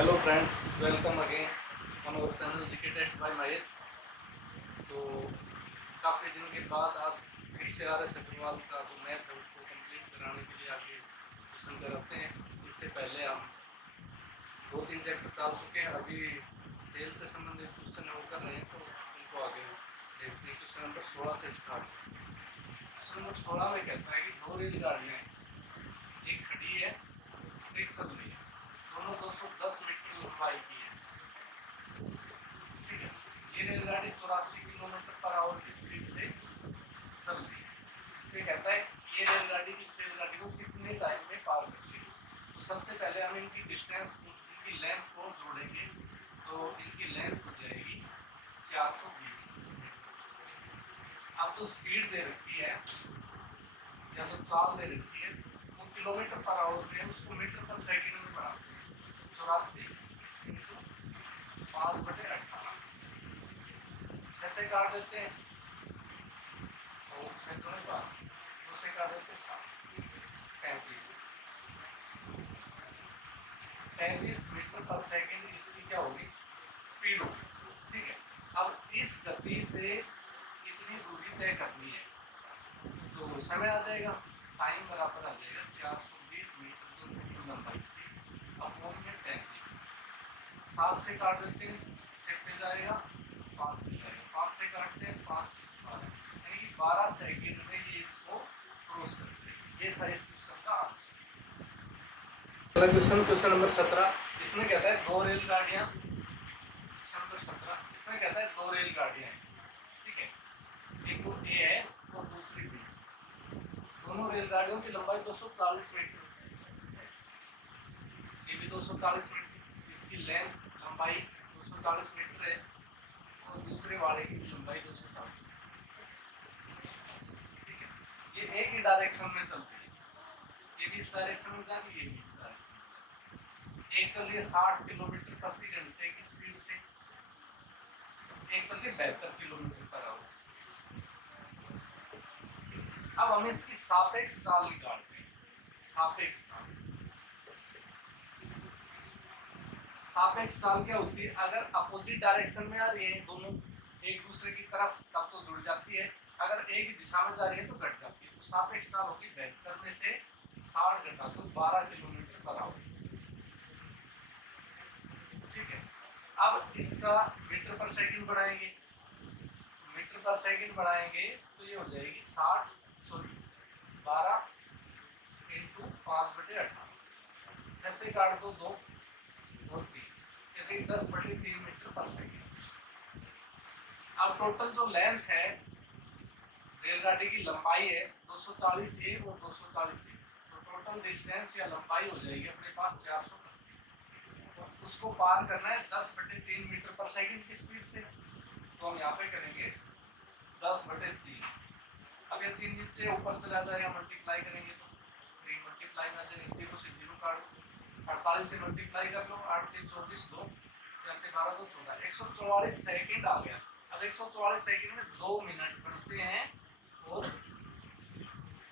Hello friends, welcome again on our channel GK test by Mahesh. तो काफ़ी दिन के बाद आज फिर से आ रहे सेटरवाल का जो मैथ है उसको कंप्लीट कराने के लिए आगे क्वेश्चन कराते हैं। इससे पहले हम 2-3 चैप्टर डाल चुके हैं, अभी तेल से संबंधित क्वेश्चन वो कर रहे हैं, तो उनको आगे देखते हैं। क्वेश्चन नंबर 16 से स्टार्ट। क्वेश्चन नंबर 16 में कहता है कि दो रेलगाड़ियाँ, एक खड़ी है एक चल रही है, दोनों 210 मीटर लंबाई की है। ठीक है, ये रेलगाड़ी 84 किलोमीटर पर आवर की स्पीड से चल रही है। तो ये कहता है ये रेलगाड़ी इस रेलगाड़ी को कितने टाइम में पार करती है। तो सबसे पहले हम इनकी डिस्टेंस, इनकी लेंथ को जोड़ेंगे, तो इनकी लेंथ हो जाएगी 420। अब जो स्पीड दे रखी है या जो चाल दे रखी है वो किलोमीटर पर आवर में, उसको मीटर पर सेकंड में बढ़ाते हैं। 84 इंटू 5/18, 6 से काट देते हैं और 6 2 से काट देते हैं 7, 35 मीटर पर सेकंड इसकी क्या होगी, स्पीड होगी। ठीक है, अब इस गति से कितनी दूरी तय करनी है, तो समय आ जाएगा, टाइम बराबर आ जाएगा 420 मीटर जो टोटल लंबाई थी, अब वो में 35, 7 से काट देते हैं, 6 पे जाएगा, 5 पे जाएगा, 5 से काटते हैं, 5 12, यानी कि 12 सेकंड में ये इसको क्रॉस करते हैं। ये था इस क्वेश्चन का आंसर। अगला क्वेश्चन, क्वेश्चन नंबर 17, इसमें कहता है दो रेलगाड़ियां, क्वेश्चन नंबर 17 इसमें कहता है दो रेलगाड़ियां हैं। ठीक है, एक तो ए है और दूसरी बी। दोनों रेलगाड़ियों की लंबाई 240 मीटर है। ये भी 240 मीटर, इसकी लेंथ लंबाई 240 मीटर है और दूसरे वाले की लंबाई 240 मीटर। ठीक है, ये एक ही डायरेक्शन में चलती है, ये भी इस डायरेक्शन में जा रही है, ये भी इस डायरेक्शन में। एक चल रही है 60 किलोमीटर प्रति घंटे की स्पीड से, एक चल रही है 72 किलोमीटर पर आवर की स्पीड से। अब हम इसकी सापेक्ष चाल निकालते हैं। सापेक्ष चाल, सापेक्ष चाल क्या होती है, अगर अपोजिट डायरेक्शन में आ रही है दोनों एक दूसरे की तरफ तब तो जुड़ जाती है, अगर एक ही दिशा में जा रही है तो घट जाती है। तो सापेक्ष चाल होगी 72 में से 60 घटा तो 12 किलोमीटर पर आवर। ठीक है, अब इसका मीटर पर सेकंड बढ़ाएंगे, मीटर पर सेकंड बढ़ाएंगे तो ये हो जाएगी 12 इंटू 5/18, 6 से काट दो 2 और 3, 10/3 मीटर पर सेकंड। अब टोटल जो लेंथ है, रेलगाड़ी की लंबाई है 240 ये और 240 ये, तो टोटल डिस्टेंस या लंबाई हो जाएगी अपने पास 480, और उसको पार करना है 10/3 मीटर पर सेकंड की स्पीड से। तो हम यहाँ पे करेंगे 10/3। अब ये 3 नीचे ऊपर चला जाएगा, मल्टीप्लाई करेंगे तो 3 मल्टीप्लाई में आ जाएगा, 0 से 0 काट, 48 से मल्टीप्लाई कर लो, 8 3 24 2 4 12 2 14, 144 सेकंड आ गया। अब 144 सेकंड में 2 मिनट बढ़ते हैं और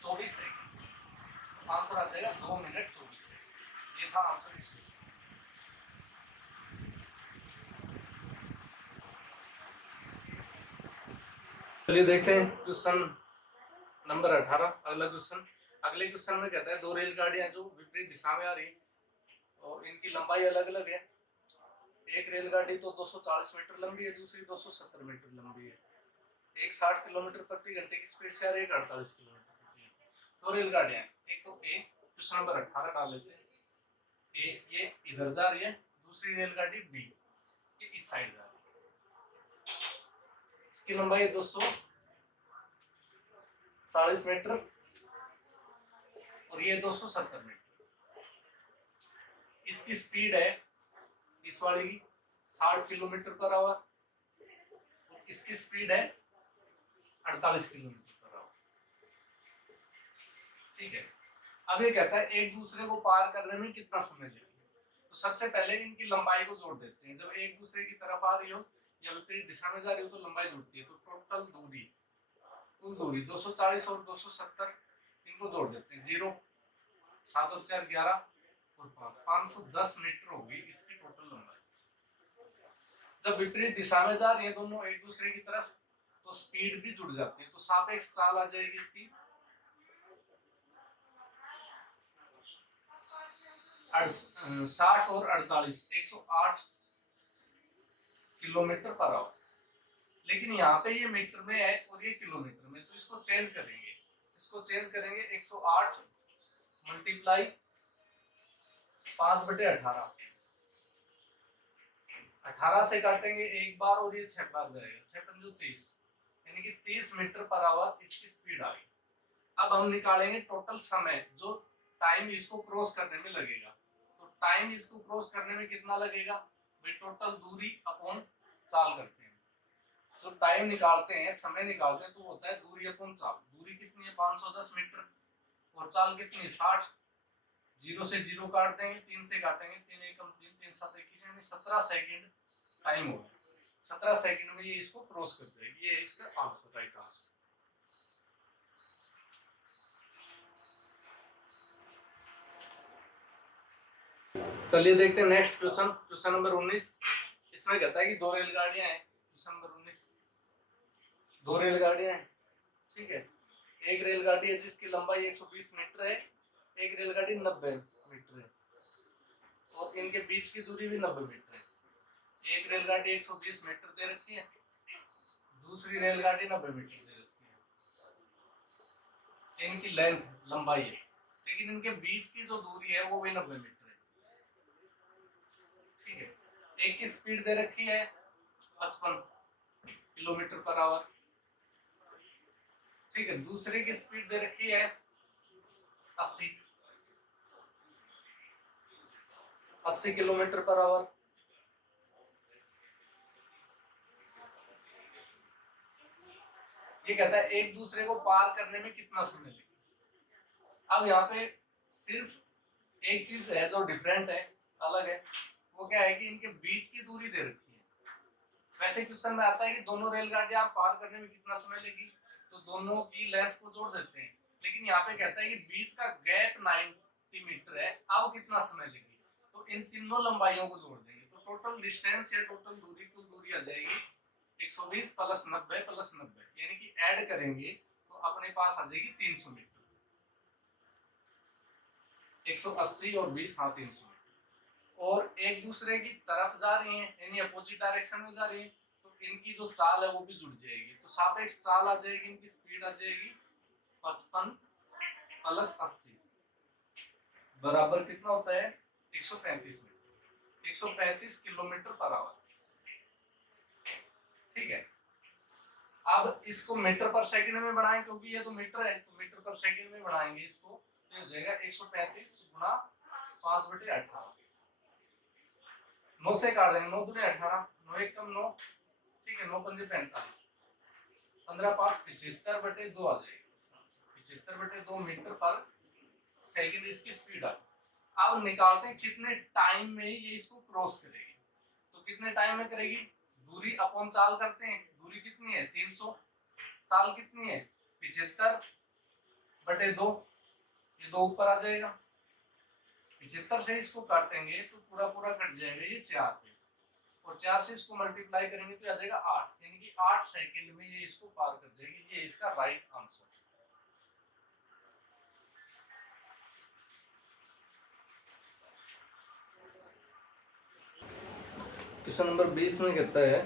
24 सेकंड, आंसर आ जाएगा 2 मिनट 24 सेकंड। ये था आंसर इस क्वेश्चन। चलिए देखते हैं क्वेश्चन नंबर 18। अगला क्वेश्चन, अगले क्वेश्चन में कहता है दो रेलगाड़ियां जो विपरीत दिशा में आ रही और इनकी लंबाई अलग अलग है। एक रेलगाड़ी तो 240 मीटर लंबी है, दूसरी 270 मीटर लंबी है। एक 60 किलोमीटर प्रति घंटे की स्पीड से आ रही है, एक 48 किलोमीटर प्रति घंटे। दो रेलगाड़ियां, एक तो ए, क्वेश्चन नंबर 18 डाल लेते हैं। ए ये इधर जा रही है, दूसरी रेलगाड़ी बी ये इस साइड जा रही है। इसकी लंबाई 240 मीटर और ये 270 मीटर। इसकी स्पीड है इस वाली की 60 किलोमीटर पर आवर, इसकी स्पीड है 48 किलोमीटर पर आवर। ठीक है, अब ये कहता है एक दूसरे को पार करने में कितना समय लगेगा। तो सबसे पहले इनकी लंबाई को जोड़ देते हैं। जब एक दूसरे की तरफ आ रही हो या विपरीत दिशा में जा रही हो तो लंबाई जुड़ती है, तो टोटल दूरी, कुल दूरी 240 और 270 इनको जोड़ देते हैं। 0 7 और 4 11, और 510 मीटर होगी इसकी टोटल लंबाई। जब विपरीत दिशा में जा रही है दोनों एक दूसरे की तरफ तो स्पीड भी जुड़ जाती है, तो सापेक्ष चाल आ जाएगी इसकी 60 और 48 108 किलोमीटर पर आवर। लेकिन यहाँ पे ये मीटर में है और ये किलोमीटर में, तो इसको चेंज करेंगे, 108 मल्टीप्लाई 5/18, 18 से काटेंगे एक बार और ये 6 बार जाएगा, 6×5 यानी कि 30 मीटर पर आवर इसकी स्पीड आ गई। अब हम निकालेंगे टोटल समय जो टाइम इसको क्रॉस करने में लगेगा। तो टाइम इसको क्रॉस करने में कितना लगेगा भाई, टोटल दूरी अपॉन चाल करते हैं। जो टाइम निकालते हैं, समय निकालते हैं, तो होता है दूरी अपॉन चाल। दूरी कितनी है 510 मीटर और चाल कितनी है 60। 0 से 0 काट देंगे, 3 से काटेंगे, 3 एकम 3 3 7 21 यानी 17 सेकंड टाइम होगा। 17 सेकंड में ये इसको क्रॉस कर जाएगी। ये इसका आंसर, राइट आंसर। चलिए देखते हैं नेक्स्ट क्वेश्चन, क्वेश्चन नंबर 19। इसमें कहता है कि दो रेलगाड़ियां हैं। क्वेश्चन नंबर 19, दो रेलगाड़ियां हैं, ठीक है। एक रेलगाड़ी है जिसकी लंबाई 120 मीटर है, एक रेलगाड़ी 90 मीटर है और इनके बीच की दूरी भी 90 मीटर है। एक रेलगाड़ी 120 मीटर दे रखी है, दूसरी रेलगाड़ी 90 मीटर दे रखी है। इनकी लेंथ लंबाई है, लेकिन इनके बीच की जो दूरी है वो भी 90 मीटर है, ठीक है। एक की स्पीड दे रखी है 55 किलोमीटर पर आवर, ठीक है। दूसरे की स्पीड दे रखी है 80 किलोमीटर पर आवर। ये कहता है एक दूसरे को पार करने में कितना समय लगेगा। अब यहाँ पे सिर्फ एक चीज है जो डिफरेंट है, अलग है, वो क्या है कि इनके बीच की दूरी दे रखी है। वैसे क्वेश्चन में आता है कि दोनों रेलगाड़ियां पार करने में कितना समय लगेगी, तो दोनों की लेंथ को जोड़ देते हैं। लेकिन यहाँ पे कहता है कि बीच का गैप 90 मीटर है, अब कितना समय लगेगी, तो इन तीनों लंबाइयों को जोड़ देंगे तो टोटल डिस्टेंस या टोटल दूरी, कुल दूरी आ जाएगी 120 + 90 + 90, यानी कि ऐड करेंगे तो अपने पास आ जाएगी 300 मीटर। 180 और 20, हाँ 300 मीटर। और एक दूसरे की तरफ जा रही हैं, यानी अपोजिट डायरेक्शन में जा रही हैं, तो इनकी जो चाल है वो भी जुड़ जाएगी। तो सापेक्ष चाल आ जाएगी, इनकी स्पीड आ जाएगी 55 + 80 बराबर कितना होता है 135 मीटर, 135 किलोमीटर पर आवर, ठीक है। अब इसको मीटर पर सेकंड में बढ़ाएं, क्योंकि ये तो मीटर है, तो मीटर पर सेकंड में बढ़ाएंगे इसको, तो हो जाएगा 135 × 5/18। 9 से काट देंगे, 9 दूनी 18, 9 एकम 9, ठीक है, 9 पंजे 45, 15 5 75/2 आ जाएगी। 75/2 मीटर पर सेकंड इसकी स्पीड आ गई। अब निकालते हैं कितने टाइम में ये इसको क्रॉस करेगी। तो कितने टाइम में करेगी, दूरी अपॉन चाल करते हैं। दूरी कितनी है 300, चाल कितनी है 75/2, ये 2 ऊपर आ जाएगा। 75 से इसको काटेंगे तो पूरा पूरा कट जाएगा ये 4 पे, और 4 से इसको मल्टीप्लाई करेंगे तो आ जाएगा 8, यानी कि 8 सेकंड में ये इसको पार कर जाएगी। ये इसका राइट आंसर है। क्वेश्चन नंबर 20 में कहता है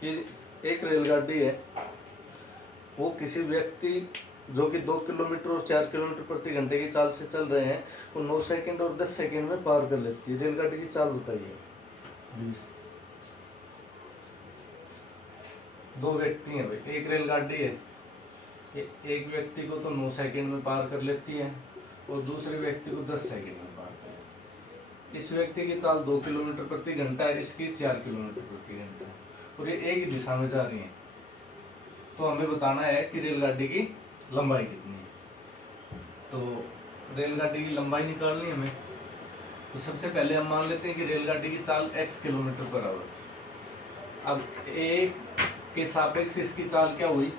कि एक रेलगाड़ी है, वो किसी व्यक्ति जो कि 2 किलोमीटर और 4 किलोमीटर प्रति घंटे की चाल से चल रहे हैं, वो 9 सेकंड और 10 सेकंड में पार कर लेती है। रेलगाड़ी की चाल बताइए। 20 दो व्यक्ति हैं भाई, एक रेलगाड़ी है, एक व्यक्ति को तो 9 सेकंड में पार कर लेती है और दूसरे व्यक्ति को 10 सेकंड में पार कर लेती है। इस व्यक्ति की चाल 2 किलोमीटर प्रति घंटा है, इसकी 4 किलोमीटर प्रति घंटा है, और ये एक ही दिशा में जा रही है। तो हमें बताना है कि रेलगाड़ी की लंबाई कितनी है। तो रेलगाड़ी की लंबाई निकालनी है हमें। तो सबसे पहले हम मान लेते हैं कि रेलगाड़ी की चाल x किलोमीटर पर आवर। अब एक के सापेक्ष इसकी चाल क्या हुई,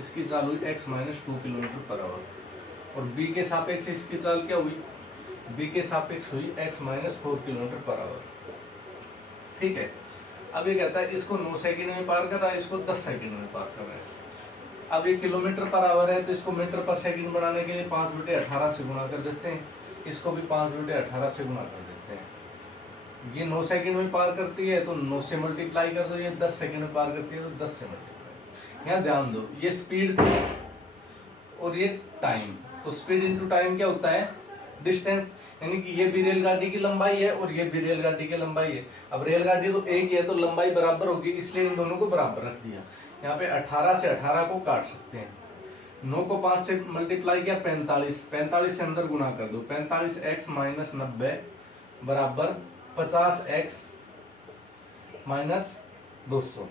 इसकी चाल हुई x - 2 किलोमीटर पर आवर, और b के सापेक्ष इसकी चाल क्या हुई बी के सापेक्ष हुई x minus 4 kilometre per hour. ठीक है, अब ये कहता है इसको 9 सेकंड में पार कर रहा है, इसको 10 सेकंड में पार कर रहा है। अब ये किलोमीटर पर आवर है तो इसको मीटर पर सेकंड बनाने के लिए 5/18 से गुणा कर देते हैं, इसको भी 5/18 से गुणा कर देते हैं। ये 9 सेकंड में पार करती है तो 9 से मल्टीप्लाई कर दो, ये 10 सेकंड में पार करती है तो 10 से मल्टीप्लाई। यहाँ ध्यान दो, ये स्पीड थी और ये टाइम, तो स्पीड इंटू टाइम क्या होता है? डिस्टेंस, यानी कि ये भी रेलगाड़ी की लंबाई है और ये भी रेलगाड़ी की लंबाई है। अब रेलगाड़ी तो एक ही है तो लंबाई बराबर होगी, इसलिए इन दोनों को बराबर रख दिया। यहाँ पे 18 से 18 को काट सकते हैं, 9 को 5 से मल्टीप्लाई किया 45, 45 से अंदर गुणा कर दो, 45x माइनस 90 बराबर 50x माइनस 200।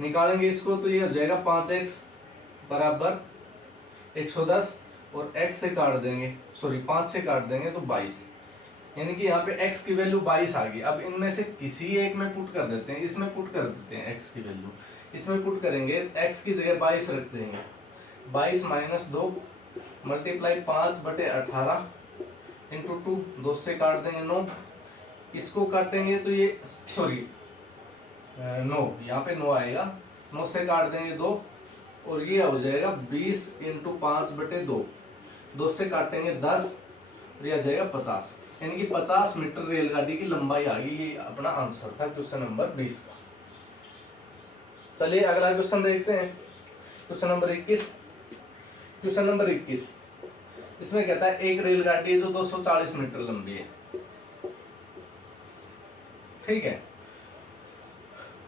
निकालेंगे इसको तो ये हो जाएगा 5x बराबर 110 और x से काट देंगे, सॉरी 5 से काट देंगे तो 22, यानी कि यहाँ पे x की वैल्यू 22 आ गई। अब इनमें से किसी एक में पुट कर देते हैं, इसमें पुट कर देते हैं x की वैल्यू, इसमें पुट करेंगे, x की जगह 22 रख देंगे, 22 माइनस 2 मल्टीप्लाई 5/18 इंटू 2, 2 से काट देंगे 9, इसको काटेंगे तो ये सॉरी 9, यहाँ पे 9 आएगा, 9 से काट देंगे 2 और ये हो जाएगा 20 इंटू 5/2, 2 से काटेंगे 10 और ये आ जाएगा 50, यानी कि 50 मीटर रेलगाड़ी की लंबाई आ गई। ये अपना आंसर था क्वेश्चन नंबर 20 का। चलिए अगला क्वेश्चन देखते हैं, क्वेश्चन नंबर 21। क्वेश्चन नंबर 21 इसमें कहता है एक रेलगाड़ी है जो 240 मीटर लंबी है, ठीक है,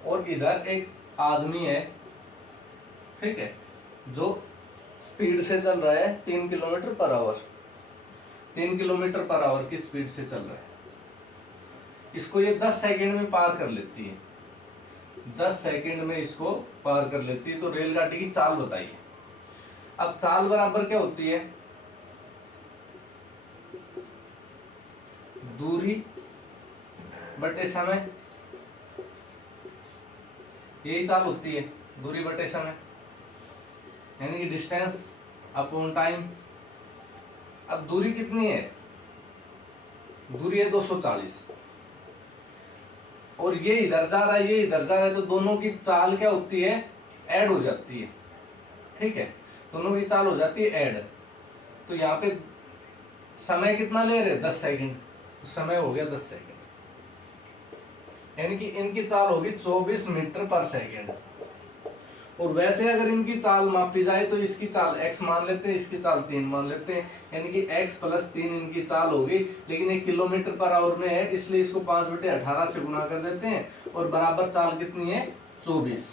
और इधर एक आदमी है, ठीक है, जो स्पीड से चल रहा है 3 kilometre per hour, 3 kilometre per hour की स्पीड से चल रहा है। इसको ये 10 सेकंड में पार कर लेती है, 10 सेकंड में इसको पार कर लेती है, तो रेलगाड़ी की चाल बताइए। अब चाल बराबर क्या होती है? दूरी बटे समय, यही चाल होती है, दूरी बटे समय, यानी कि डिस्टेंस अपॉन टाइम। अब दूरी कितनी है? दूरी है 240 और ये इधर जा रहा है, ये इधर जा रहा है, तो दोनों की चाल क्या होती है? ऐड हो जाती है, ठीक है, दोनों की चाल हो जाती है ऐड। तो यहाँ पे समय कितना ले रहे? 10 सेकंड, तो समय हो गया 10 सेकंड, यानी कि इनकी चाल होगी 24 मीटर पर सेकंड। और वैसे अगर इनकी चाल मापी जाए तो इसकी चाल x मान लेते हैं, इसकी चाल 3 मान लेते हैं, यानी कि x + 3 इनकी चाल होगी, लेकिन ये किलोमीटर पर आवर में है इसलिए इसको 5/18 से गुणा कर देते हैं और बराबर चाल कितनी है? 24,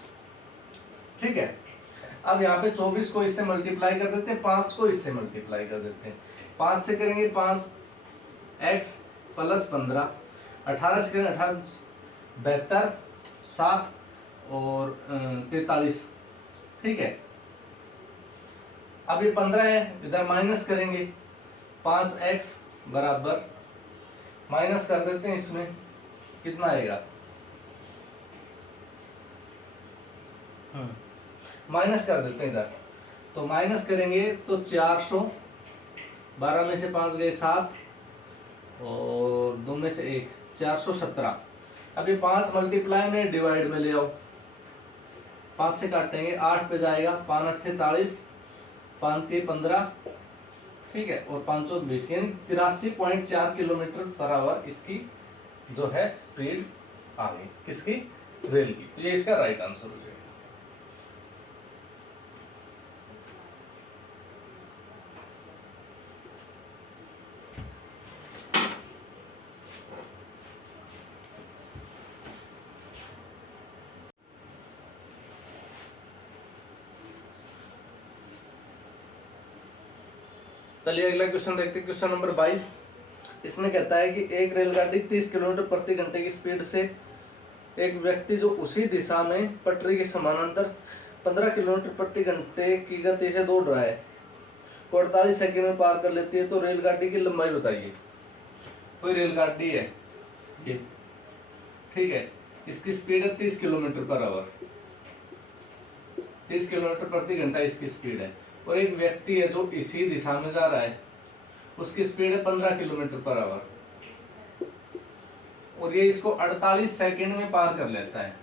ठीक है। अब यहाँ पे 24 को इससे मल्टीप्लाई कर देते हैं, 5 को इससे मल्टीप्लाई कर देते हैं, 5 से करेंगे 5x + 15, 18 से करेंगे 18, 72, 7 और 43, ठीक है। अब ये 15 है, इधर माइनस करेंगे, 5x बराबर माइनस कर देते हैं, इसमें कितना आएगा? माइनस कर देते हैं इधर, तो माइनस करेंगे तो 400, 12 में से 5 गए 7 और 2 में से 1, 417। अब ये 5 मल्टीप्लाई में डिवाइड में ले आओ, 5 से काटेंगे 8 पे जाएगा, 5 8 40, 5 3 15, ठीक है, और 5 4 20, यानी 83.4 किलोमीटर पर आवर इसकी जो है स्पीड आ गई, किसकी? रेल की। तो ये इसका राइट आंसर हो जाएगा। चलिए अगला क्वेश्चन देखते हैं, क्वेश्चन नंबर 22। इसमें कहता है कि एक रेलगाड़ी 30 किलोमीटर प्रति घंटे की स्पीड से एक व्यक्ति जो उसी दिशा में पटरी के समानांतर 15 किलोमीटर प्रति घंटे की गति से दौड़ रहा है को 48 सेकंड में पार कर लेती है, तो रेलगाड़ी की लंबाई बताइए। कोई रेलगाड़ी है ये, ठीक है, इसकी स्पीड है 30 किलोमीटर पर आवर, 30 किलोमीटर प्रति घंटा इसकी स्पीड है, और एक व्यक्ति है जो इसी दिशा में जा रहा है उसकी स्पीड है 15 किलोमीटर पर आवर, और ये इसको 48 सेकंड में पार कर लेता है,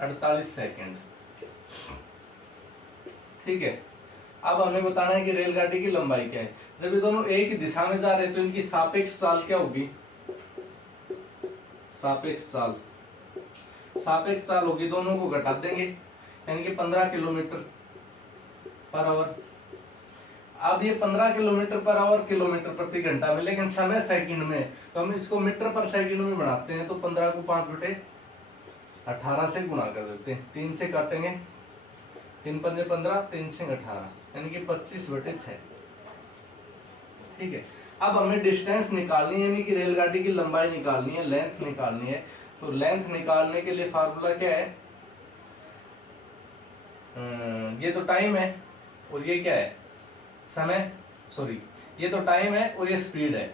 48 सेकंड। ठीक है, अब हमें बताना है कि रेलगाड़ी की लंबाई क्या है। जब ये दोनों एक ही दिशा में जा रहे हैं तो इनकी सापेक्ष चाल क्या होगी, सापेक्ष चाल, सापेक्ष चाल होगी, दोनों को घटा देंगे, यानी कि 15 किलोमीटर पर आवर। अब ये 15 किलोमीटर पर आवर किलोमीटर प्रति घंटा में, लेकिन समय सेकंड में, तो हम इसको मीटर पर सेकंड में बनाते हैं। तो 15 को 5/18 से गुणा कर देते हैं, 3 से काटेंगे, 3 पंजे 15, 3 से 18, यानी कि 25/6। ठीक है, अब हमें डिस्टेंस निकालनी है, यानी कि रेलगाड़ी की लंबाई निकालनी है, लेंथ निकालनी है। तो लेंथ निकालने के लिए फार्मूला क्या है, ये तो टाइम है और ये क्या है, समय, सॉरी ये तो टाइम है और ये स्पीड है।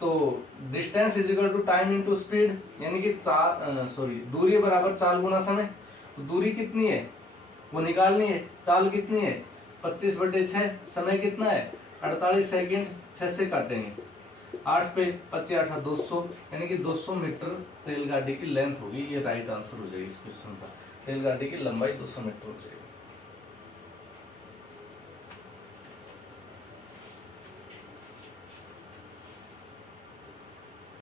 तो distance is equal to time into speed, यानी कि दूरी बराबर चाल गुना समय। तो दूरी कितनी है वो निकालनी है, चाल कितनी है 25/6, समय कितना है 48 सेकंड, 6 से काटेंगे, 8 पे 25 8 200, यानी कि 200 मीटर रेलगाड़ी की लेंथ होगी। ये राइट आंसर हो जाएगी इस क्वेश्चन का, रेलगाड़ी की लंबाई 200 मीटर हो जाएगी।